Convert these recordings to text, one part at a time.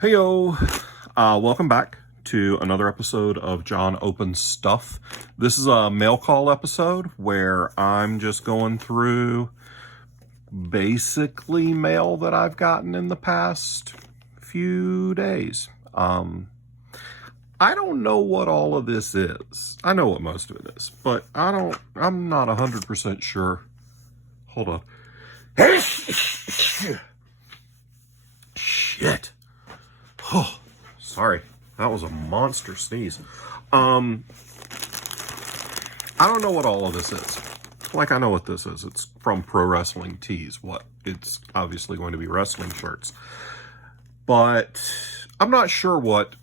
Heyo, welcome back to another episode of John Opens Stuff. This is a mail call episode where I'm just going through basically mail that I've gotten in the past few days. I don't know what all of this is. I know what most of it is, but I'm not 100% sure. Hold on. Shit. Oh, sorry. That was a monster sneeze. I don't know what all of this is. Like, I know what this is. It's from Pro Wrestling Tees. It's obviously going to be wrestling shirts. But I'm not sure what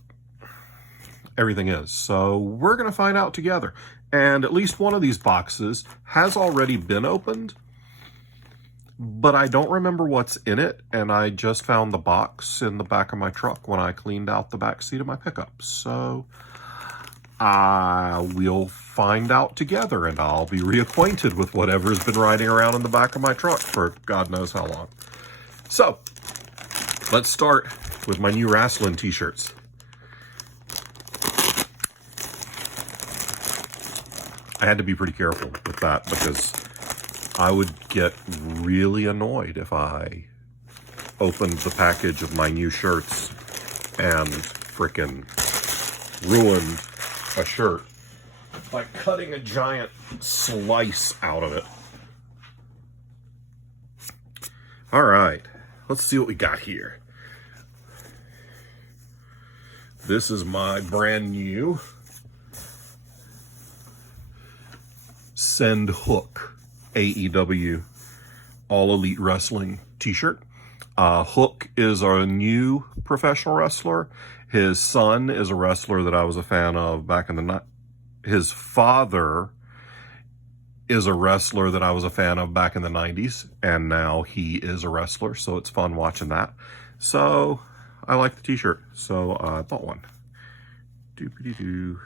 everything is. So we're going to find out together. And at least one of these boxes has already been opened, but I don't remember what's in it, and I just found the box in the back of my truck when I cleaned out the back seat of my pickup. So we'll find out together, and I'll be reacquainted with whatever's been riding around in the back of my truck for God knows how long. So let's start with my new wrestling t-shirts. I had to be pretty careful with that because I would get really annoyed if I opened the package of my new shirts and frickin' ruined a shirt by cutting a giant slice out of it. All right, let's see what we got here. This is my brand new Send Hook AEW All Elite Wrestling t-shirt. Hook is our new professional wrestler. His son is a wrestler that I was a fan of back in the night. His father is a wrestler that I was a fan of back in the 90s, and now he is a wrestler, so it's fun watching that. So I like the t-shirt, so I bought one. Doopity-doo.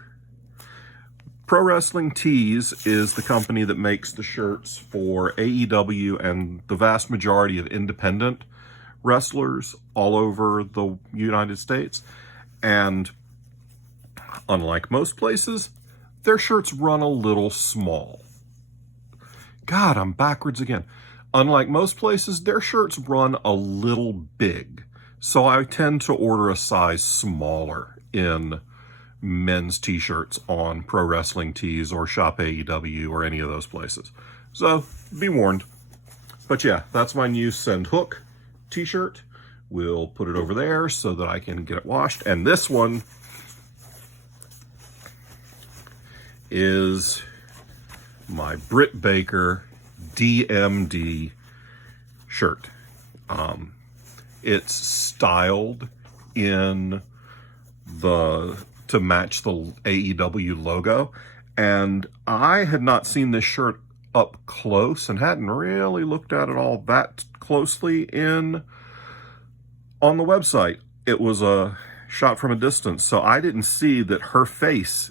Pro Wrestling Tees is the company that makes the shirts for AEW and the vast majority of independent wrestlers all over the United States. And unlike most places, their shirts run a little small. God, I'm backwards again. Unlike most places, their shirts run a little big. So I tend to order a size smaller in men's t-shirts on Pro Wrestling Tees or Shop AEW or any of those places. So be warned. But yeah, that's my new Send Hook t-shirt. We'll put it over there so that I can get it washed. And this one is my Brit Baker DMD shirt. It's styled in to match the AEW logo. And I had not seen this shirt up close and hadn't really looked at it all that closely on the website. It was a shot from a distance, so I didn't see that her face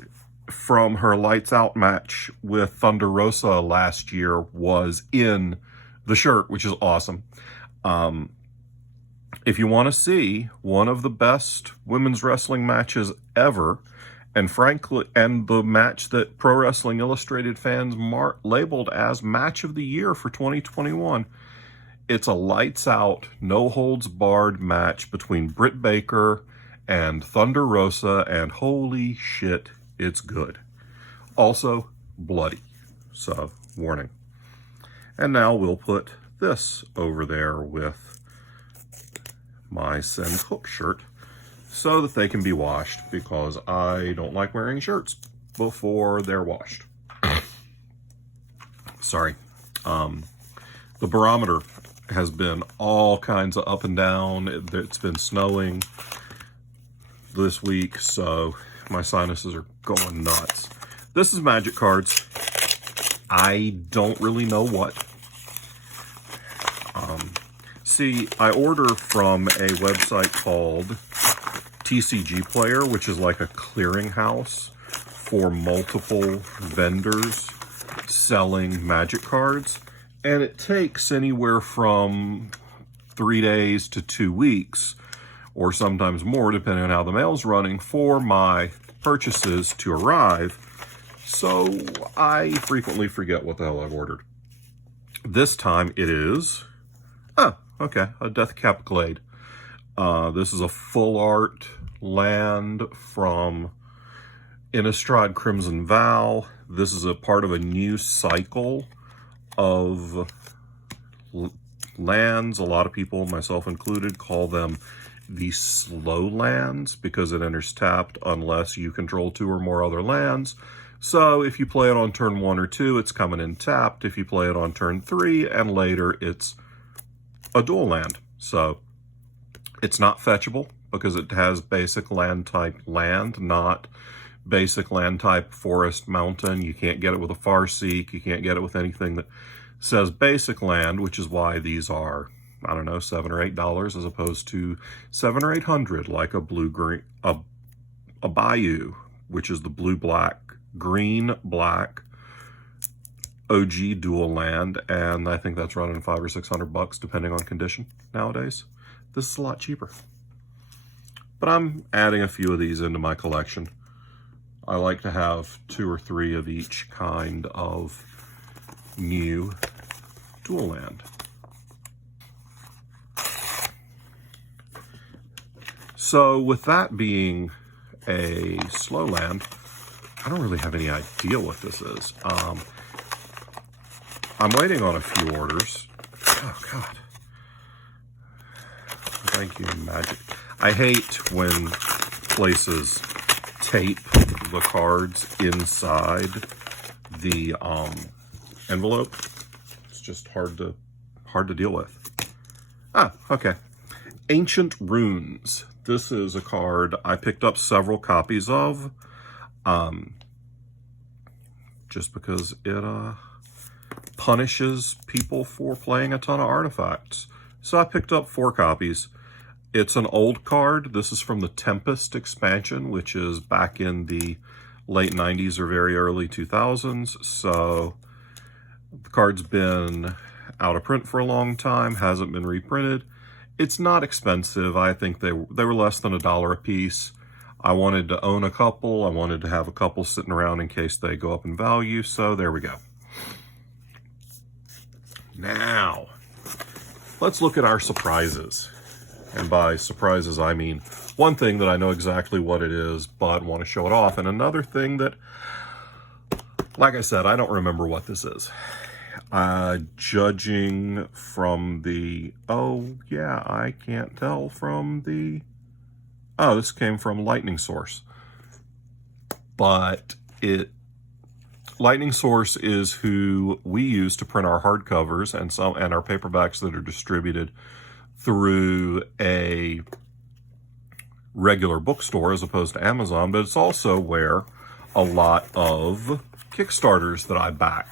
from her Lights Out match with Thunder Rosa last year was in the shirt, which is awesome. If you want to see one of the best women's wrestling matches ever, and frankly, and the match that Pro Wrestling Illustrated fans labeled as Match of the Year for 2021, it's a lights out, no holds barred match between Brit Baker and Thunder Rosa, and holy shit, it's good. Also, bloody. So, warning. And now we'll put this over there with my Send Hook shirt so that they can be washed, because I don't like wearing shirts before they're washed. Sorry. The barometer has been all kinds of up and down. It's been snowing this week, so my sinuses are going nuts. This is Magic cards. I don't really know what. See, I order from a website called TCG Player, which is like a clearinghouse for multiple vendors selling Magic cards. And it takes anywhere from 3 days to 2 weeks or sometimes more, depending on how the mail's running, for my purchases to arrive. So I frequently forget what the hell I've ordered. This time it is, okay, a Death Cap Glade. This is a full art land from Innistrad Crimson Vow. This is a part of a new cycle of lands. A lot of people, myself included, call them the slow lands because it enters tapped unless you control 2 or more other lands. So if you play it on turn 1 or 2, it's coming in tapped. If you play it on turn 3 and later, it's a dual land. So it's not fetchable because it has basic land type land, not basic land type forest mountain. You can't get it with a Farseek. You can't get it with anything that says basic land, which is why these are, I don't know, $7 or $8 as opposed to $700 or $800, like a blue-green, a Bayou, which is the blue-black, green-black OG dual land, and I think that's running $500 or $600 depending on condition nowadays. This is a lot cheaper. But I'm adding a few of these into my collection. I like to have 2 or 3 of each kind of new dual land. So with that being a slow land, I don't really have any idea what this is. I'm waiting on a few orders. Oh God. Thank you, Magic. I hate when places tape the cards inside the envelope. It's just hard to deal with. Okay. Ancient Runes. This is a card I picked up several copies of, just because it punishes people for playing a ton of artifacts. So I picked up 4 copies. It's an old card. This is from the Tempest expansion, which is back in the late 90s or very early 2000s. So the card's been out of print for a long time, hasn't been reprinted. It's not expensive. I think they were less than $1 a piece. I wanted to own a couple. I wanted to have a couple sitting around in case they go up in value. So there we go. Now, let's look at our surprises. And by surprises, I mean one thing that I know exactly what it is, but want to show it off. And another thing that, like I said, I don't remember what this is. Judging from the, oh yeah, I can't tell from the, oh, this came from Lightning Source. But Lightning Source is who we use to print our hardcovers and our paperbacks that are distributed through a regular bookstore as opposed to Amazon, but it's also where a lot of Kickstarters that I back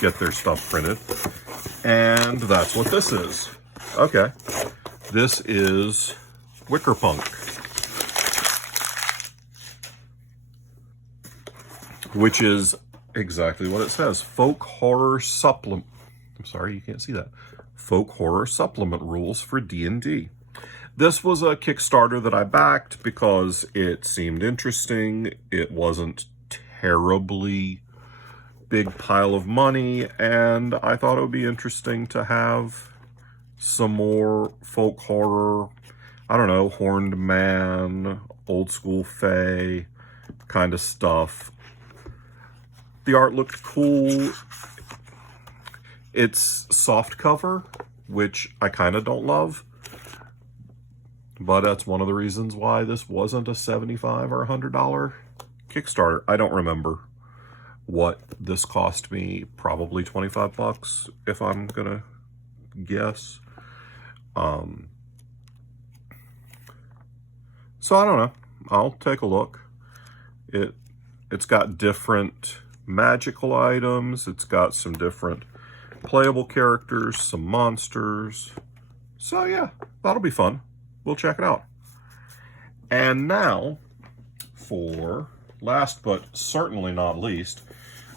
get their stuff printed. And that's what this is. Okay. This is Wickerpunk, which is exactly what it says. Folk horror supplement. I'm sorry, you can't see that. Folk horror supplement rules for D&D. This was a Kickstarter that I backed because it seemed interesting. It wasn't terribly big pile of money, and I thought it would be interesting to have some more folk horror, I don't know, Horned Man, old school Fae kind of stuff. The art looked cool. It's soft cover, which I kind of don't love, but that's one of the reasons why this wasn't a $75 or $100 Kickstarter. I don't remember what this cost me. Probably $25 if I'm gonna guess. So I don't know. I'll take a look. It's got different magical items. It's got some different playable characters, some monsters. So yeah, that'll be fun. We'll check it out. And now, for last but certainly not least,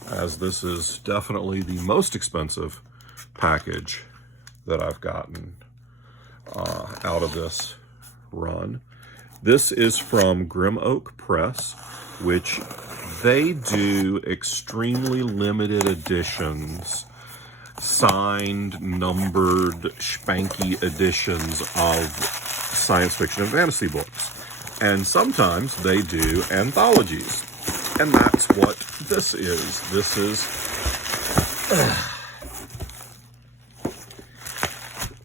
as this is definitely the most expensive package that I've gotten out of this run. This is from Grim Oak Press, which they do extremely limited editions, signed, numbered, spanky editions of science fiction and fantasy books. And sometimes they do anthologies. And that's what this is.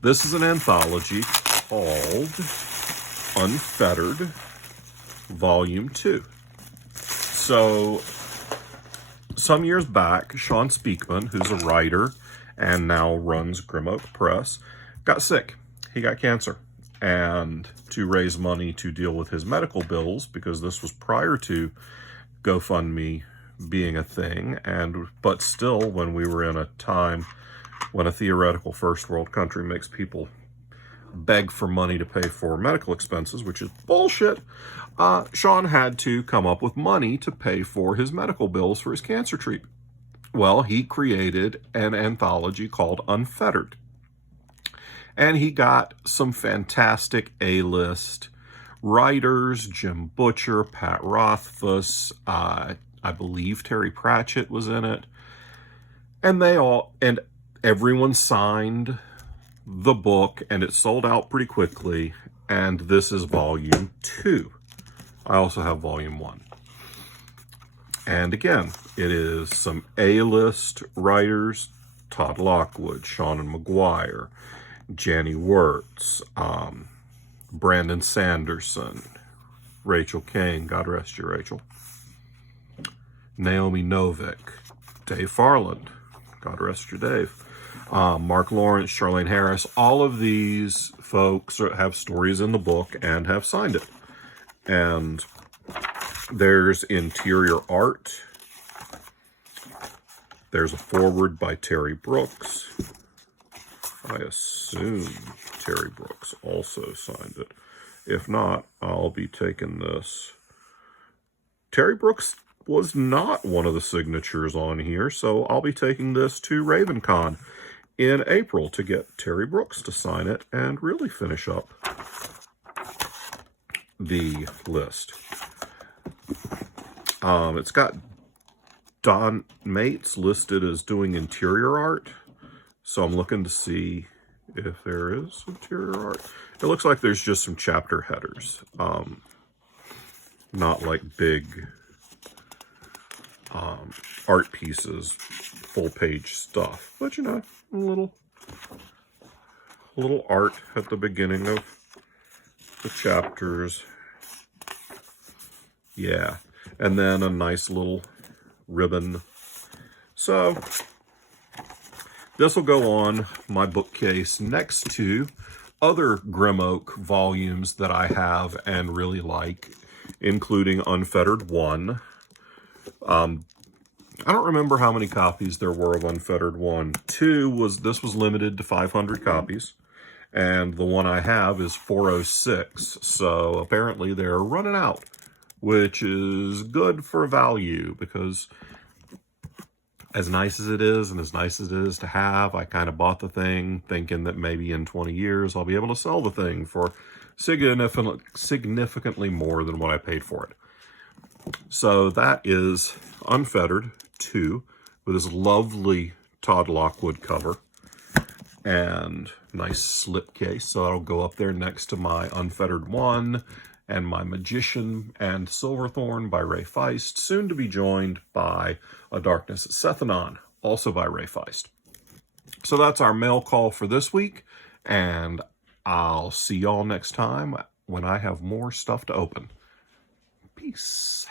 This is an anthology called Unfettered, Volume 2. So, some years back, Sean Speakman, who's a writer and now runs Grim Oak Press, got sick. He got cancer. And to raise money to deal with his medical bills, because this was prior to GoFundMe being a thing, but still, when we were in a time when a theoretical first world country makes people beg for money to pay for medical expenses, which is bullshit, Sean had to come up with money to pay for his medical bills for his cancer treatment. Well, he created an anthology called Unfettered. And he got some fantastic A-list writers, Jim Butcher, Pat Rothfuss, I believe Terry Pratchett was in it. And everyone signed the book, and it sold out pretty quickly. And this is volume 2. I also have volume 1. And again, it is some A-list writers, Todd Lockwood, Seanan McGuire, Janny Wirtz, Brandon Sanderson, Rachel Kane, God rest you, Rachel, Naomi Novik, Dave Farland, God rest you, Dave, Mark Lawrence, Charlene Harris. All of these folks have stories in the book and have signed it. And there's interior art. There's a foreword by Terry Brooks. I assume Terry Brooks also signed it. If not, I'll be taking this. Terry Brooks was not one of the signatures on here, so I'll be taking this to RavenCon in April to get Terry Brooks to sign it and really finish up the list. It's got Don Mates listed as doing interior art. So I'm looking to see if there is interior art. It looks like there's just some chapter headers. Not like big art pieces, full page stuff. But you know, a little art at the beginning of the chapters. Yeah. And then a nice little ribbon. So this will go on my bookcase next to other Grim Oak volumes that I have and really like, including Unfettered 1. I don't remember how many copies there were of Unfettered 1. This was limited to 500 copies, and the one I have is 406, so apparently they're running out, which is good for value, because as nice as it is and as nice as it is to have, I kind of bought the thing thinking that maybe in 20 years I'll be able to sell the thing for significantly more than what I paid for it. So that is Unfettered 2 with this lovely Todd Lockwood cover and nice slip case. So that'll go up there next to my Unfettered 1 and my Magician and Silverthorn by Ray Feist, soon to be joined by A Darkness at Sethanon, also by Ray Feist. So that's our mail call for this week, and I'll see y'all next time when I have more stuff to open. Peace.